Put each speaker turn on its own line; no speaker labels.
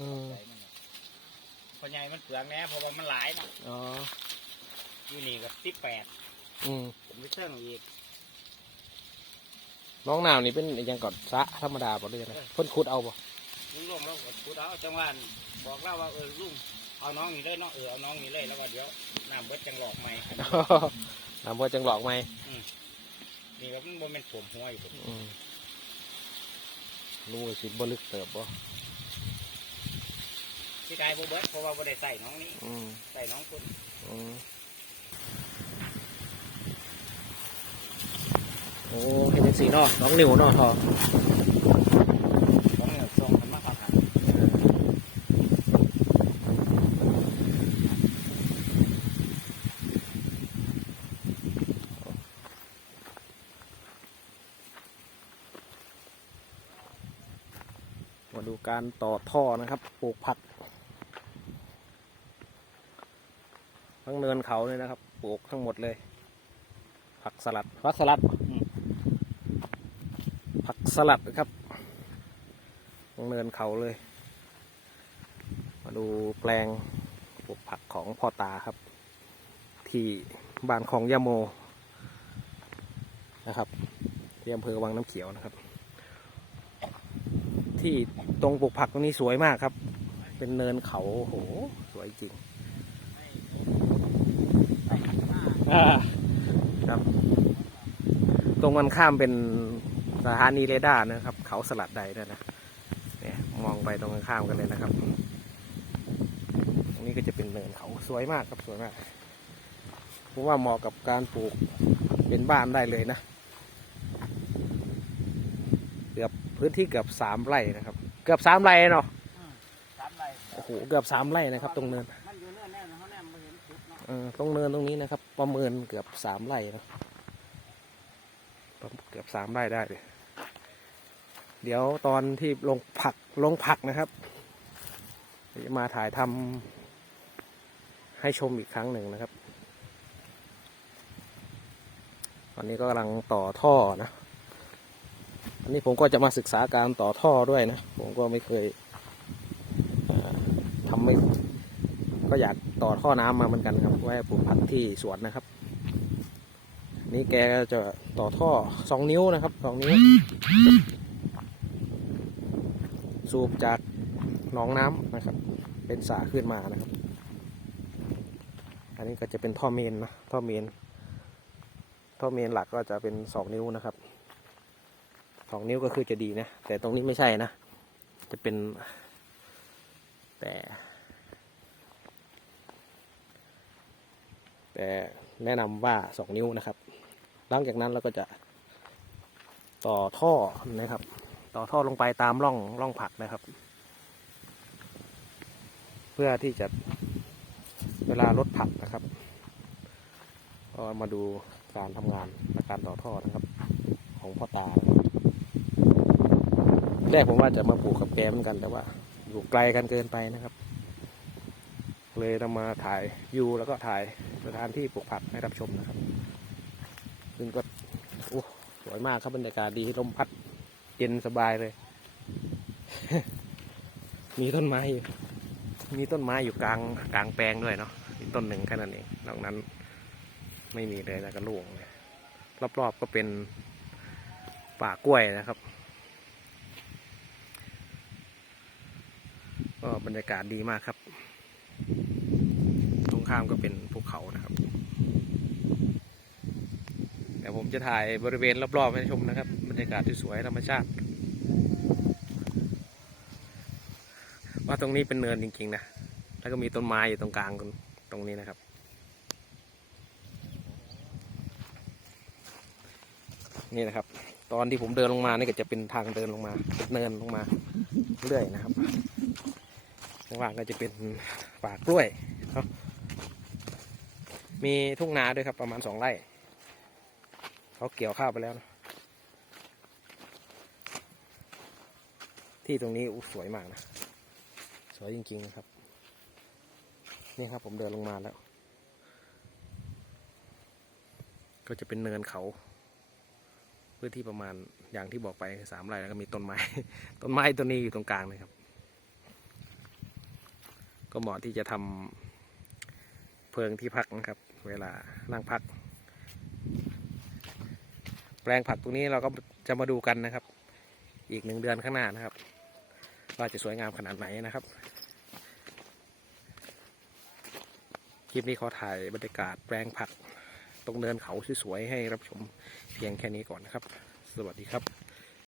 อืม
ใส่มันน่ะพอใหญ่มันเปลืองแน่เพราะว่ามันหลายเนาะ
อ๋อ
อยู่นี่กับสิบแปด
อืม
ผมไม่เชื่องอีก
น้องนาวนี่เป็นอยังก่อนสระธรรมดาบ่เลยงไงเพิ่นขุดเอาบ่
ลุงลงแล้วกดพูดเอาจังหวะบอกเล่าว่าเออลุงเอาน้องนี่เลยเนาะเออเอาน้องนี่เลยแล้วก็เดี๋ยวน้ำเบิดจังหลอกใหม่
นำบ่จังหลอกไหม
นี่ว่ามันบนเป็นผมหัวอยู่ผม
อืมรู้ว่าสิบ่ลึกเติบบ่
ที่กายบ่เบิดเพราะว่าบ่ได้ใส่น้องนี่
อืม
ใส่น้องคุณ
อืมโอ้เห็นเป็นสีเนาะน้องนิวเนาะทอ
ต้องเนี่ยทรงมันมากกว่าครับ
มาดูการต่อท่อนะครับปลูกผัก ทั้งเนินเขาเลยนะครับ ปลูกทั้งหมดเลย ผักสลัด ผักสลัดอืมผักสลัดนะครับทั้งเนินเขาเลย มาดูแปลงปลูกผักของพ่อตาครับ ที่บ้านของยาโมนะครับที่อำเภอวังน้ำเขียวนะครับ ที่ตรงปลูกผักตรงนี้สวยมากครับ เป็นเนินเขาโอ้โหสวยจริง
ใส่ขันห้า
ครับ ตรงกันข้ามเป็นสถานีเรดาร์นะครับ เขาสลัดใดด้วยนะเนี่ยมองไปตรงกันข้ามกันเลยนะครับตรงนี้ก็จะเป็นเนินเขาสวยมากครับสวยมากผมว่าเหมาะกับการปลูกเป็นบ้านได้เลยนะเกือบพื้นที่เกือบสามไร่นะครับ เกือบสามไร่เนาะ
สามไร
โอ้โหเกือบสามไร่นะครับ ตรงเนิน ตรงเนินตรงนี้นะครับ ประเมินเกือบสามไร่นะเกือบสามไร่ได้เลยเดี๋ยวตอนที่ลงผักลงผักนะครับจะมาถ่ายทำให้ชมอีกครั้งหนึ่งนะครับ ตอนนี้ก็กำลังต่อท่อนะ อันนี้ผมก็จะมาศึกษาการต่อท่อด้วยนะ ผมก็ไม่เคยอ่าทำไม่ ก็อยากต่อท่อน้ำมาเหมือนกันครับ ไว้ปลูกผักที่สวนนะครับ นี่แกจะต่อท่อสองนิ้วนะครับสองนิ้ว สูบจากหนองน้ำนะครับ เป็นสระขึ้นมานะครับ อันนี้ก็จะเป็นท่อเมนนะท่อเมน ท่อเมนหลักก็จะเป็นสองนิ้วนะครับสองนิ้วก็คือจะดีนะ แต่ตรงนี้ไม่ใช่นะ จะเป็นแต่ แต่แนะนำว่าสองนิ้วนะครับ หลังจากนั้นเราก็จะต่อท่อนะครับ ต่อท่อลงไปตามร่องร่องผักนะครับ เพื่อที่จะเวลาลดผักนะครับก็มาดูการทำงานและการต่อท่อนะครับ ของพ่อตาแรกผมว่าจะมาปลูกกับแกเหมอนกันแต่ว่าอยู่ไกลกันเกินไปนะครับ เลยนำมาถ่ายวิวแล้วก็ถ่ายสถานที่ปลูกผักให้รับชมนะครับ ซึ่งก็โอ้สวยมากครับบรรยากาศดีลมพัดเย็นสบายเลย มีต้นไม้อยู่มีต้นไม้อยู่กลางกลางแปลงด้วยเนาะมีต้นหนึ่งแค่นั้นเองนอกนั้นไม่มีเลยแล้วก็ล่วงเลยรอบๆก็เป็นป่ากล้วยนะครับก็บรรยากาศดีมากครับ ตรงข้ามก็เป็นภูเขานะครับเดี๋ยวผมจะถ่ายบริเวณรอบๆให้ชมนะครับบรรยากาศที่สวยธรรมชาติ ว่าตรงนี้เป็นเนินจริงๆนะแล้วก็มีต้นไม้อยู่ตรงกลางตรงนี้นะครับนี่นะครับ ตอนที่ผมเดินลงมานี่ก็จะเป็นทางเดินลงมาเนินลงมาเรื่อยนะครับ ข้างล่างก็จะเป็นป่ากล้วยเนาะมีทุ่งนาด้วยครับ ประมาณสองไร่เขาเกี่ยวข้าวไปแล้วนะที่ตรงนี้อู้สวยมากนะ สวยจริงๆนะครับ นี่ครับผมเดินลงมาแล้ว ก็จะเป็นเนินเขาพื้นที่ประมาณอย่างที่บอกไปสามไร่แล้วก็มีต้นไม้ ต้นไม้ต้นนี้อยู่ตรงกลางเลยครับ ก็เหมาะที่จะทำเพิงที่พักนะครับ เวลานั่งพัก แปลงผักตรงนี้เราก็จะมาดูกันนะครับ อีกหนึ่งเดือนข้างหน้านะครับ ว่าจะสวยงามขนาดไหนนะครับคลิปนี้ขอถ่ายบรรยากาศแปลงผัก ตรงเนินเขาสวยๆให้รับชมเพียงแค่นี้ก่อนนะครับ สวัสดีครับ